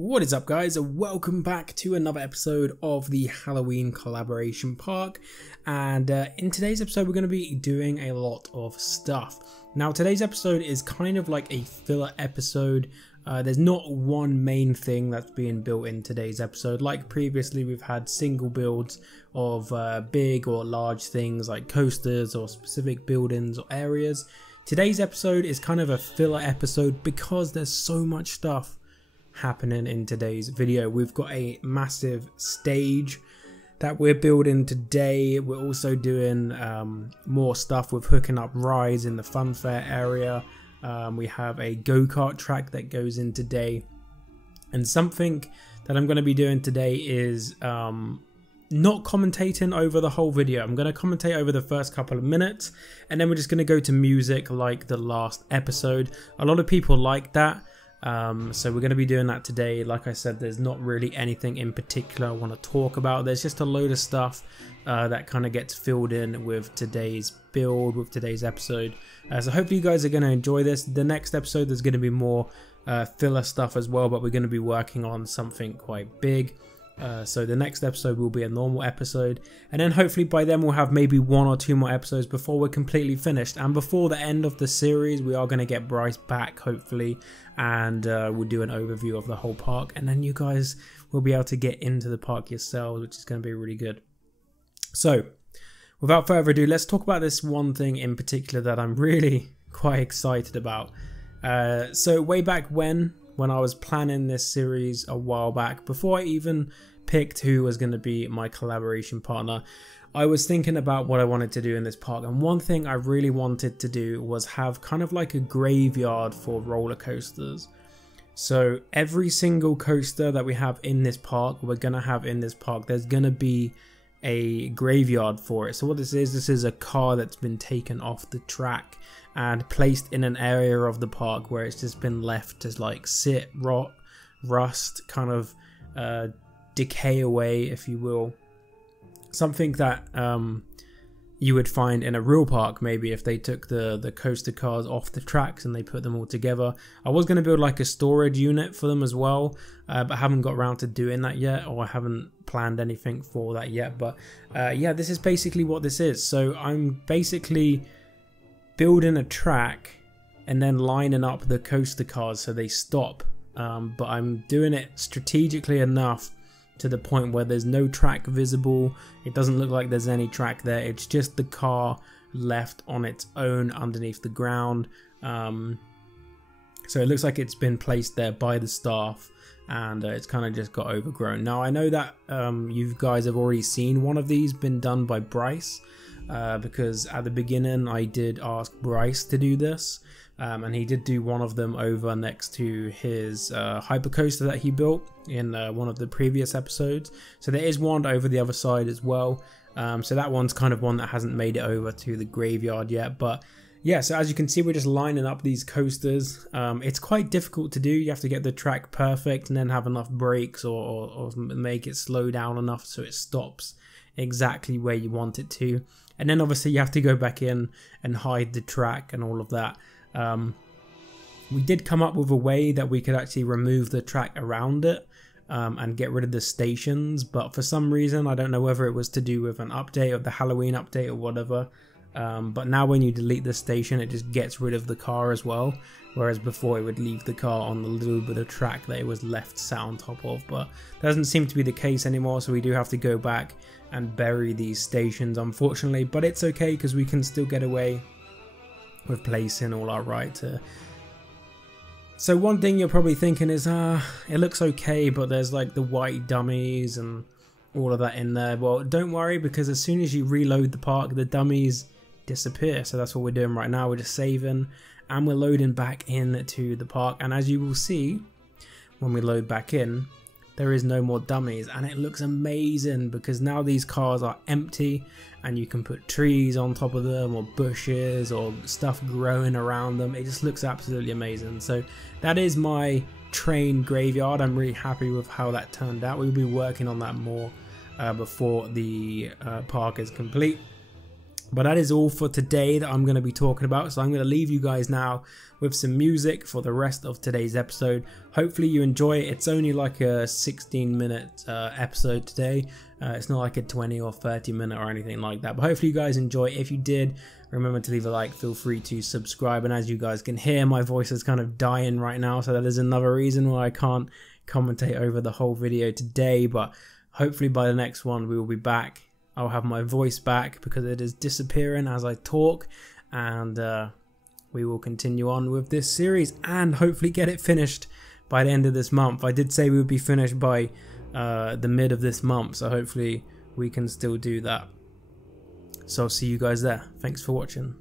What is up, guys, and welcome back to another episode of the Halloween collaboration park. And in today's episode we're going to be doing a lot of stuff. Now today's episode is kind of like a filler episode. There's not one main thing that's being built in today's episode. Like previously we've had single builds of big or large things like coasters or specific buildings or areas. Today's episode is kind of a filler episode because there's so much stuff happening in today's video. We've got a massive stage that we're building today. We're also doing more stuff with hooking up rides in the fun fair area. We have a go-kart track that goes in today, and something that I'm going to be doing today is not commentating over the whole video. I'm going to commentate over the first couple of minutes, and then we're just going to go to music like the last episode. A lot of people like that. So we're going to be doing that today. Like I said, there's not really anything in particular I want to talk about. There's just a load of stuff that kind of gets filled in with today's build, with today's episode. So hopefully you guys are going to enjoy this. The next episode there's going to be more filler stuff as well, but we're going to be working on something quite big. So the next episode will be a normal episode, and then hopefully by then we'll have maybe 1 or 2 more episodes before we're completely finished. And before the end of the series we are going to get Bryce back hopefully, and we'll do an overview of the whole park, and then you guys will be able to get into the park yourselves, which is going to be really good. So without further ado, let's talk about this one thing in particular that I'm really quite excited about. So way back when I was planning this series a while back, before I even picked who was going to be my collaboration partner, I was thinking about what I wanted to do in this park, and one thing I really wanted to do was have kind of like a graveyard for roller coasters. So every single coaster that we have in this park, we're going to have in this park, there's going to be a graveyard for it. So what this is a car that's been taken off the track and placed in an area of the park where it's just been left to like sit, rot, rust, kind of decay away, if you will. Something that you would find in a real park, maybe if they took the coaster cars off the tracks and they put them all together. I was going to build like a storage unit for them as well, but I haven't got around to doing that yet, or I haven't planned anything for that yet. But yeah, this is basically what this is. So I'm basically building a track and then lining up the coaster cars so they stop, but I'm doing it strategically enough to the point where there's no track visible. It doesn't look like there's any track there. It's just the car left on its own underneath the ground. So it looks like it's been placed there by the staff, and it's kind of just got overgrown. Now I know that you guys have already seen one of these been done by Bryce, because at the beginning I did ask Bryce to do this, and he did do one of them over next to his hypercoaster that he built in one of the previous episodes. So there is one over the other side as well. So that one's kind of one that hasn't made it over to the graveyard yet. But yeah, so as you can see, we're just lining up these coasters. It's quite difficult to do. You have to get the track perfect and then have enough brakes, or make it slow down enough so it stops exactly where you want it to. And then obviously you have to go back in and hide the track and all of that. We did come up with a way that we could actually remove the track around it and get rid of the stations, but for some reason, I don't know whether it was to do with an update of the Halloween update or whatever, but now when you delete the station it just gets rid of the car as well, whereas before it would leave the car on the little bit of track that it was left sat on top of. But that doesn't seem to be the case anymore, so we do have to go back and bury these stations, unfortunately, but it's okay because we can still get away with placing all our rides here. So one thing you're probably thinking is, it looks okay, but there's like the white dummies and all of that in there. Well, don't worry, because as soon as you reload the park, the dummies disappear. So that's what we're doing right now. We're just saving and we're loading back into the park, and as you will see when we load back in, there is no more dummies, and it looks amazing because now these cars are empty and you can put trees on top of them, or bushes, or stuff growing around them. It just looks absolutely amazing. So that is my train graveyard. I'm really happy with how that turned out. We'll be working on that more before the park is complete. But that is all for today that I'm going to be talking about. So I'm going to leave you guys now with some music for the rest of today's episode. Hopefully you enjoy it. It's only like a 16-minute episode today. It's not like a 20 or 30-minute or anything like that. But hopefully you guys enjoy it. If you did, remember to leave a like. Feel free to subscribe. And as you guys can hear, my voice is kind of dying right now. So that is another reason why I can't commentate over the whole video today. But hopefully by the next one, we will be back. I'll have my voice back because it is disappearing as I talk, and we will continue on with this series and hopefully get it finished by the end of this month. I did say we would be finished by the mid of this month, so hopefully we can still do that. So I'll see you guys there. Thanks for watching.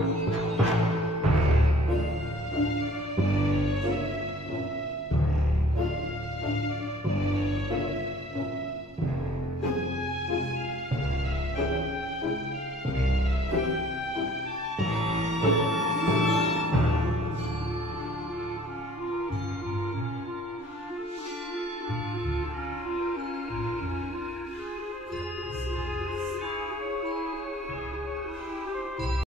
you.